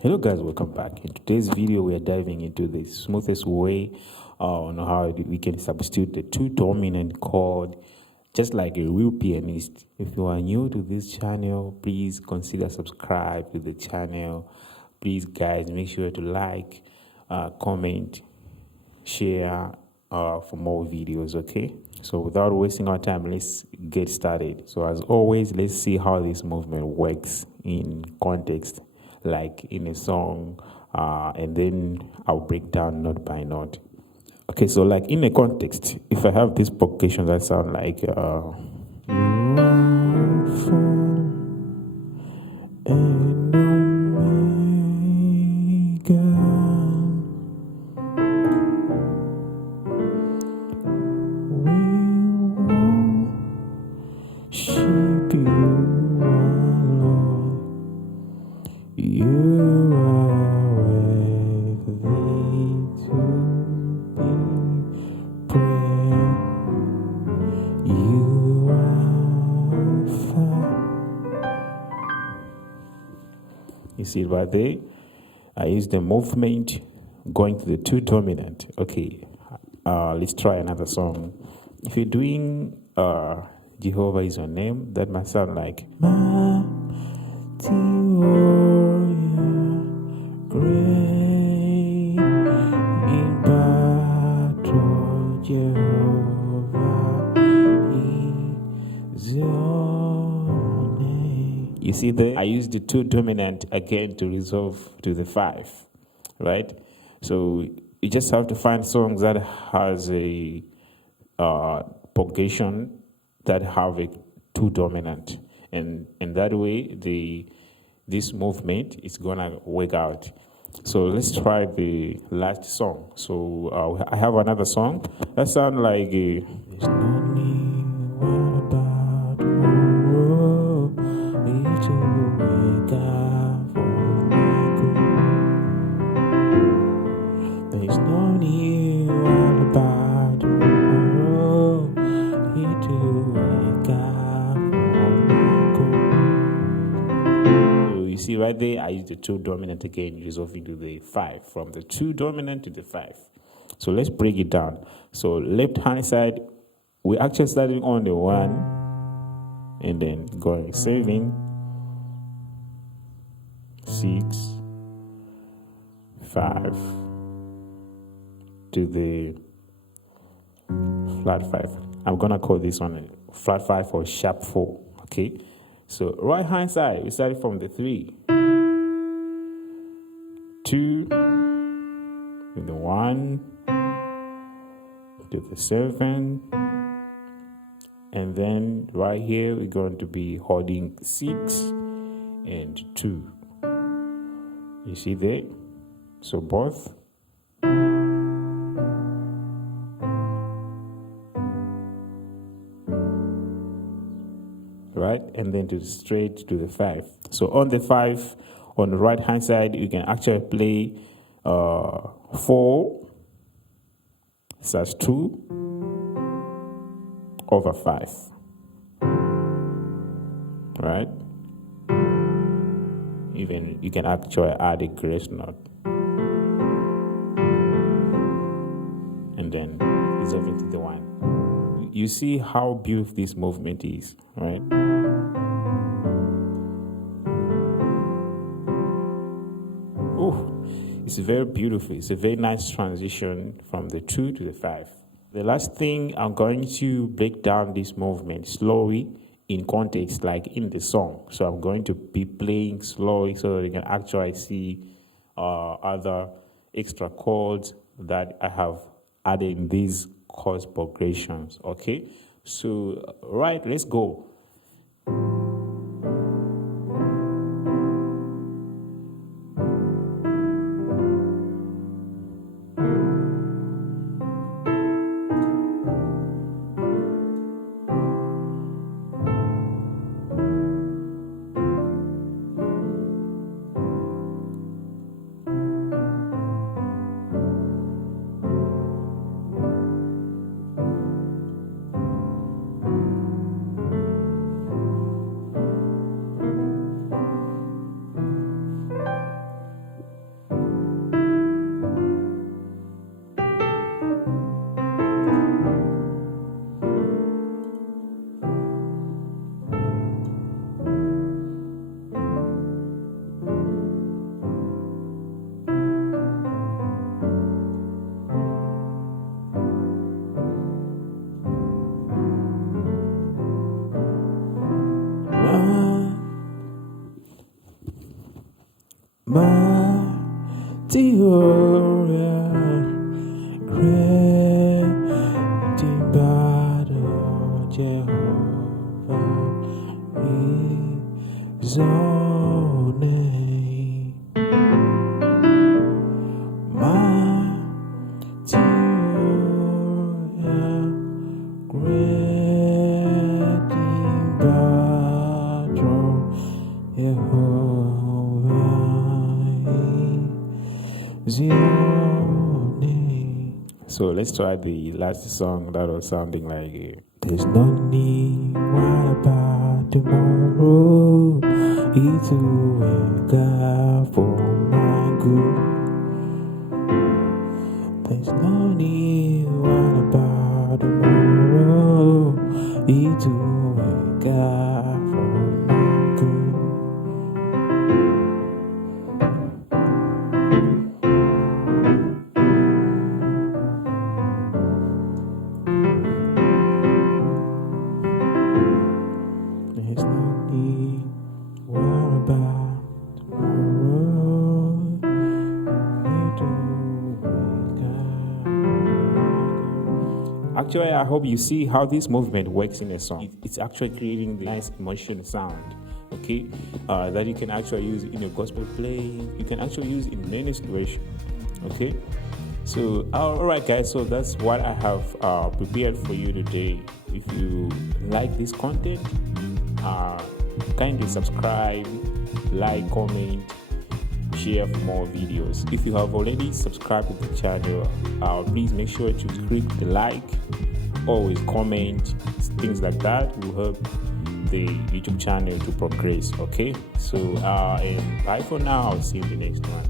Hello guys, welcome back. In today's video, we are diving into the smoothest way on how we can substitute the two dominant chord just like a real pianist. If you are new to this channel, please consider subscribe to the channel. Please guys, make sure to like, comment, share for more videos, okay? So without wasting our time, let's get started. So as always, let's see how this movement works in context, like in a song, and then I'll break down note by note. Okay, so like in a context, if I have this progression that sound like you are and omega, we worship you, our Lord. You are worthy to be praised. You are fine. You see it right there? I use the movement going to the two dominant. Okay, let's try another song. If you're doing Jehovah is your name, that might sound like Mighty warrior, great in battle, Jehovah is your name. You see there, I use the two dominant again to resolve to the 5, right? So you just have to find songs that has a progression that have a two dominant, and that way this movement is gonna work out. So let's try the last song. So I have another song that sounds like there's no need worry about tomorrow, each will wake up for my good. There's no need worry about tomorrow, each will wake up for my good. So you see right there, I use the two dominant again, resolving to the 5, from the two dominant to the 5. So let's break it down. So left hand side, we're actually starting on the 1 and then going 7, 6, 5 to the flat 5. I'm gonna call this one a flat 5 or sharp 4. Okay, so right hand side, we started from the 3, 2 to the 1 to the 7, and then right here we're going to be holding 6 and 2. You see there? So both. Right, and then to straight to the 5. So on the 5, on the right hand side, you can actually play 4 slash 2 over 5. Right? Even you can actually add a grace note, and then resolve it to the 1. You see how beautiful this movement is, right? Oh, it's very beautiful. It's a very nice transition from the 2 to the 5. The last thing, I'm going to break down this movement slowly in context, like in the song. So I'm going to be playing slowly so that you can actually see other extra chords that I have added in these chord progressions. Okay, so right, let's go. mighty warrior, great in battle, Jehovah is your name. Mighty warrior, great in battle, Jehovah is your name. So let's try the last song that was sounding like there's no need worry about tomorrow. It's a God for my good. There's no need worry about tomorrow. It's a God for my good. There's no need worry about tomorrow. Actually, I hope you see how this movement works in a song. It's actually creating the nice emotion sound, okay, that you can actually use in a gospel play. You can actually use in many situations, okay. So, all right, guys. So that's what I have prepared for you today. If you like this content, kindly subscribe, like, comment, share for more videos. If you have already subscribed to the channel, please make sure to click the like, always comment, things like that will help the YouTube channel to progress. Okay, so and bye for now. I'll see you in the next one.